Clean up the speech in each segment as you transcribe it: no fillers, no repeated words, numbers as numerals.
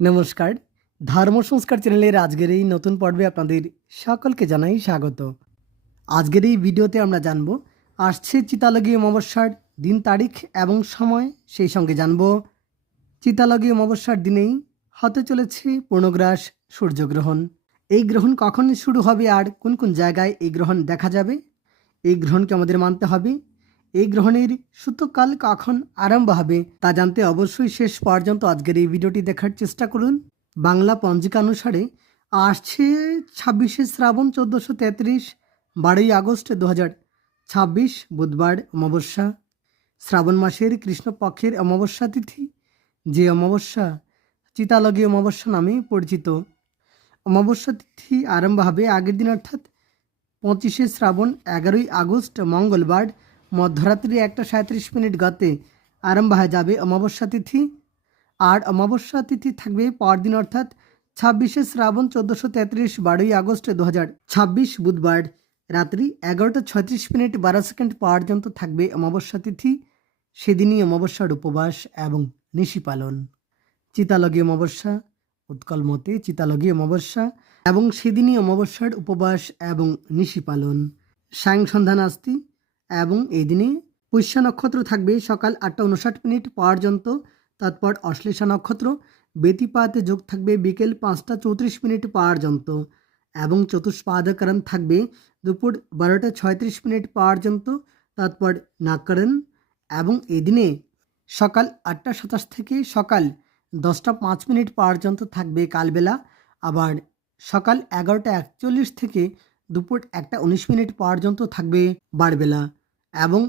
নমস্কার। ধর্ম সংস্কার চ্যানেলের আজকের এই নতুন পর্বে আপনাদের সকলকে জানাই স্বাগত। আজকের এই ভিডিওতে আমরা জানব আসছে চিতালগী অমাবস্যার দিন, তারিখ এবং সময়। সেই সঙ্গে জানব চিতালগী অমাবস্যার দিনেই হতে চলেছে পূর্ণগ্রাস সূর্যগ্রহণ। এই গ্রহণ কখন শুরু হবে আর কোন কোন জায়গায় এই গ্রহণ দেখা যাবে, এই গ্রহণকে আমাদের মানতে হবে। এই গ্রহণের সূতকাল কখন আরম্ভ হবে তা জানতে অবশ্যই শেষ পর্যন্ত আজকের এই ভিডিওটি দেখার চেষ্টা করুন। বাংলা পঞ্জিকা অনুসারে আসছে 26শে শ্রাবণ 1433, 12ই আগস্ট 2026 বুধবার অমাবস্যা, শ্রাবণ মাসের কৃষ্ণপক্ষের অমাবস্যা তিথি, যে অমাবস্যা চিতালগী অমাবস্যা নামে পরিচিত। অমাবস্যা তিথি আরম্ভ হবে আগের দিন অর্থাৎ 25শে শ্রাবণ 11ই আগস্ট মঙ্গলবার মধ্যরাত্রি 1:37 গতে আরম্ভ হয়ে যাবে অমাবস্যা তিথি। আর অমাবস্যা তিথি থাকবে পরদিন অর্থাৎ 26শে শ্রাবণ 1433, 12ই আগস্ট 2026 বুধবার রাত্রি 11:36 12 পর্যন্ত থাকবে অমাবস্যা তিথি। সেদিনই অমাবস্যার উপবাস এবং নিশি পালন। চিতালগী অমাবস্যা, উৎকল মতে চিতালগী অমাবস্যা এবং সেদিনই অমাবস্যার উপবাস এবং নিশি পালন। সায়ং সন্ধ্যা নাস্তি এবং এই দিনে পুষ্যা নক্ষত্র থাকবে সকাল 8:59 পর্যন্ত, তারপর অশ্লেষা নক্ষত্র, ব্যতিপাতে যোগ থাকবে বিকেল 5:34 পর্যন্ত এবং চতুষ্পাদকরণ থাকবে দুপুর 12:36 পর্যন্ত, তারপর নাকরণ। এবং এদিনে সকাল 8:27 থেকে সকাল 10:05 পর্যন্ত থাকবে কালবেলা। আবার সকাল 11:41 থেকে দুপুর 1:19 পর্যন্ত থাকবে বারবেলা এবং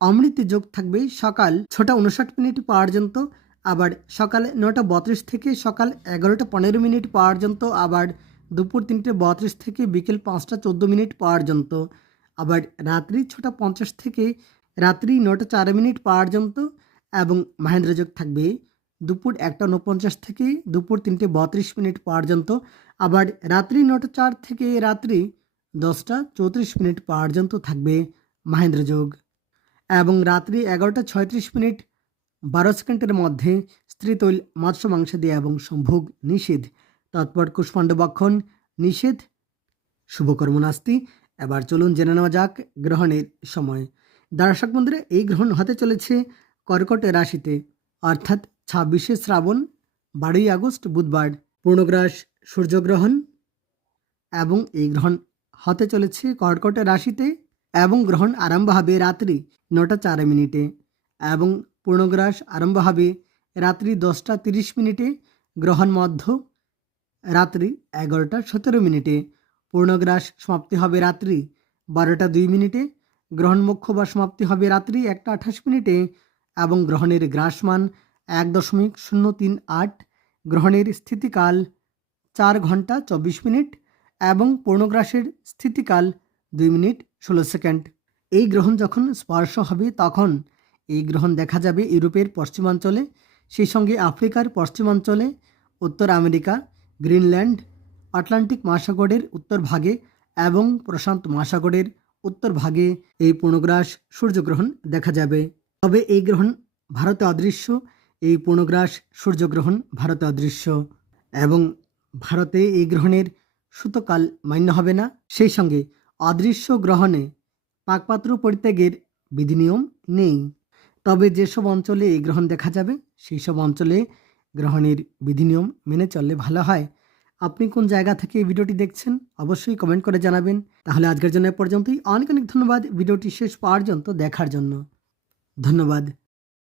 অমৃত যোগ থাকবে সকাল 6:59 পর্যন্ত, আবার সকাল 9:32 থেকে সকাল 11:15 পর্যন্ত, আবার দুপুর 3:32 থেকে বিকেল 5:14 পর্যন্ত, আবার রাত্রি 6:50 থেকে রাত্রি 9:04 পর্যন্ত এবং মহেন্দ্র যোগ থাকবে দুপুর 1:49 থেকে দুপুর 3:32 পর্যন্ত, আবার রাত্রি 9:04 থেকে রাত্রি 10:34 পর্যন্ত থাকবে মহেন্দ্র যোগ এবং রাত্রি 11:36 12 মধ্যে স্ত্রী তৈল মৎস্য মাংস দিয়ে এবং সম্ভোগ নিষেধ, তৎপর কুষ্মাণ্ড বক্ষণ নিষেধ, শুভকর্ম নাস্তি। এবার চলুন জেনে নেওয়া যাক গ্রহণের সময়। দর্শক বন্ধুরা, এই গ্রহণ হতে চলেছে কর্কট রাশিতে অর্থাৎ 26শে শ্রাবণ 12ই আগস্ট বুধবার পূর্ণগ্রাস সূর্যগ্রহণ এবং এই গ্রহণ হতে চলেছে কর্কট রাশিতে এবং গ্রহণ আরম্ভ হবে রাত্রি 9:04 এবং পূর্ণগ্রাস আরম্ভ হবে রাত্রি 10:30, গ্রহণ মধ্য রাত্রি 11:17, পূর্ণগ্রাস সমাপ্তি হবে রাত্রি 12:02, গ্রহণ মুখ্য বা সমাপ্তি হবে রাত্রি 1:28 এবং গ্রহণের গ্রাসমান 1.038, গ্রহণের স্থিতিকাল 4 ঘন্টা 24 মিনিট এবং পূর্ণগ্রাসের স্থিতিকাল 2 মিনিট 16 সেকেন্ড। এই গ্রহণ যখন স্পর্শ হবে তখন এই গ্রহণ দেখা যাবে ইউরোপের পশ্চিমাঞ্চলে, সেই সঙ্গে আফ্রিকার পশ্চিমাঞ্চলে, উত্তর আমেরিকা, গ্রিনল্যান্ড, আটলান্টিক মহাসাগরের উত্তর ভাগে এবং প্রশান্ত মহাসাগরের উত্তর ভাগে এই পূর্ণগ্রাস সূর্যগ্রহণ দেখা যাবে। তবে এই গ্রহণ ভারতে অদৃশ্য, এই পূর্ণগ্রাস সূর্যগ্রহণ ভারতে অদৃশ্য এবং ভারতে এই গ্রহণের সূতকাল মান্য হবে না। সেই সঙ্গে অদৃশ্য গ্রহণে পাকপাত্র পরিত্যাগের বিধিনিয়ম নেই। তবে যেসব অঞ্চলে এই গ্রহণ দেখা যাবে সেই সব অঞ্চলে গ্রহণের বিধিনিয়ম মেনে চললে ভালো হয়। আপনি কোন জায়গা থেকে এই ভিডিওটি দেখছেন অবশ্যই কমেন্ট করে জানাবেন। তাহলে আজকের জন্য এ পর্যন্তই। অনেক অনেক ধন্যবাদ ভিডিওটি শেষ পর্যন্ত দেখার জন্য। ধন্যবাদ।